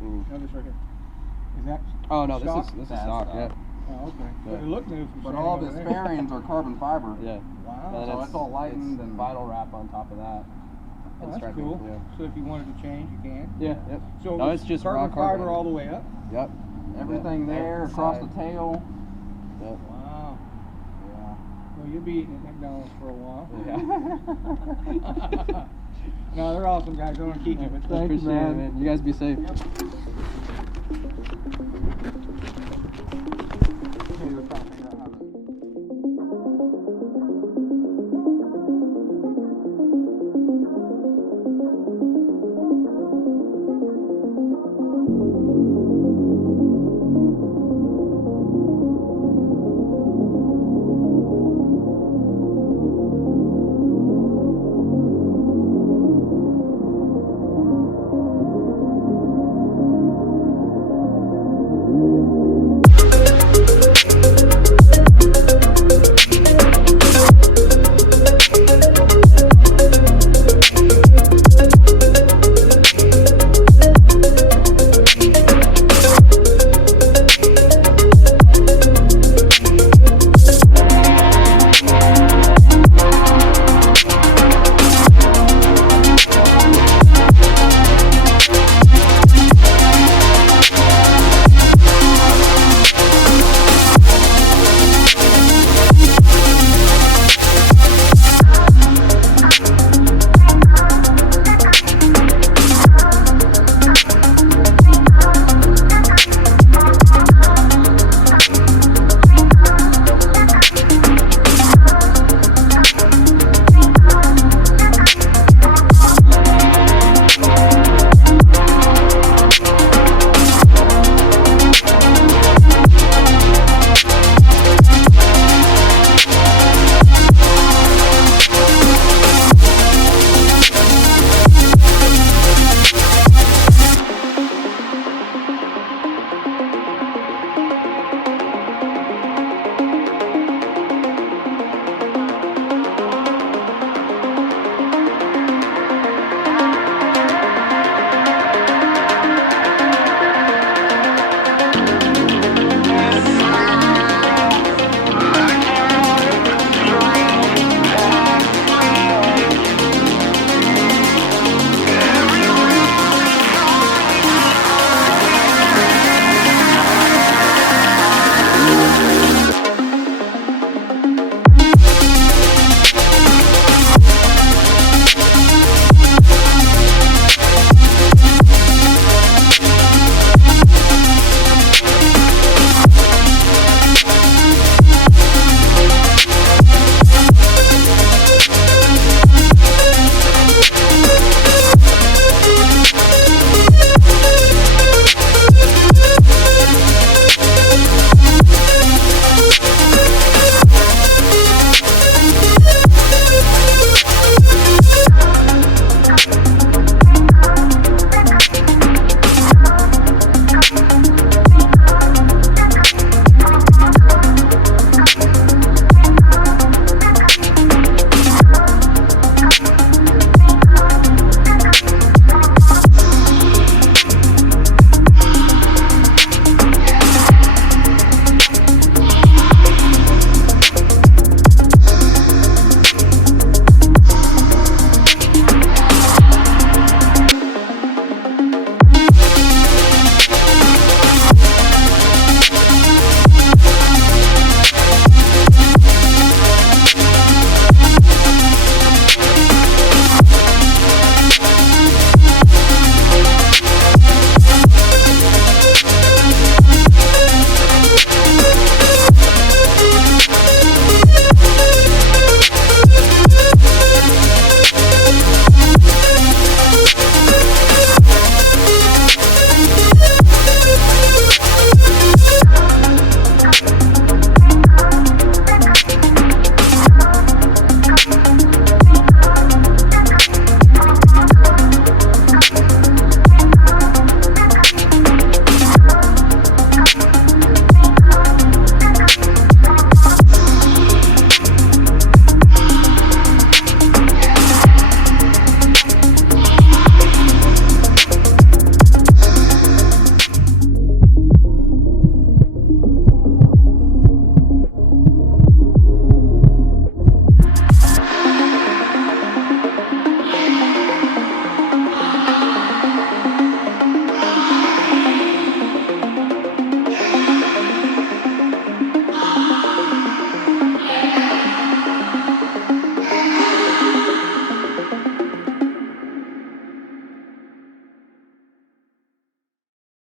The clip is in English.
No, this right here. Is that? Oh no, stock? this is stock. Yeah. Oh, okay. But it looked new. But all of his fairings are carbon fiber. Yeah. Wow. So it's all lightened and vinyl wrap on top of that. Oh, that's cool. Yeah. So if you wanted to change, you can. Yeah. Yep. So no, it's just carbon raw fiber all the way up. Yep. Everything there across the tail. Yep. Wow. Yeah. Well, you'll be eating at McDonald's for a while. Yeah. No, they're awesome guys. I don't want to keep you, but thank you, man. You guys be safe. Yep.